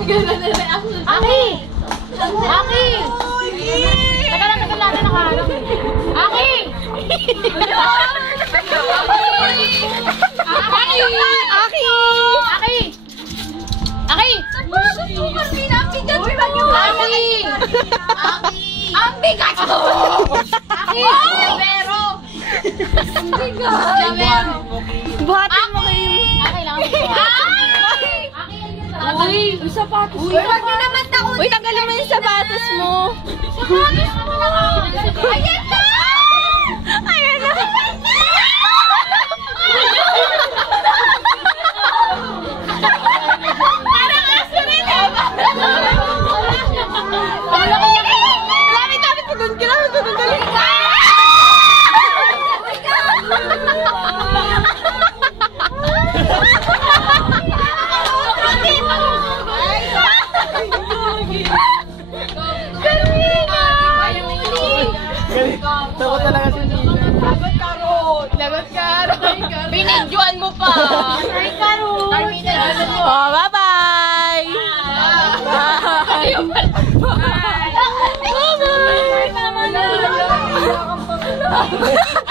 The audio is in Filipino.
Aki! Aki! Tagal na nakaharap. Aki! Aki! Aki! Aki! Aki! Ang bigat mo! Aki! Javero! Javero! Buhatin mo kayo. Aki lang. Uy! Uy, sapatos. Uy, wag niyo naman takot. Uy, tanggalin mo yung sapatos mo. Sapatos mo lang. Ayan na! Ayan na! Parang aso rin eh! Lapit ko doon. Kailangan ko doon. Dali ka! Takot talaga si Nina. Lagot Karot! Lagot Karot! Binidyoan mo pa! Ay, Karo! Oh, bye-bye! Ayaw pala pa! Bye-bye! Bye-bye!